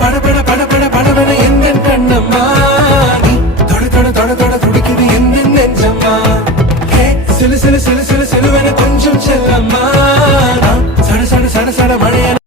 படபட படபட படபட எந்த கண்ணம்மா நீ தொட தொட தொட தொட துடிக்குது எந்த நெஞ்சம்மா சிலு சிலு சிலு சிலு சிலுவென கொஞ்சம் செல்லம்மா சட சட சட சட மழைய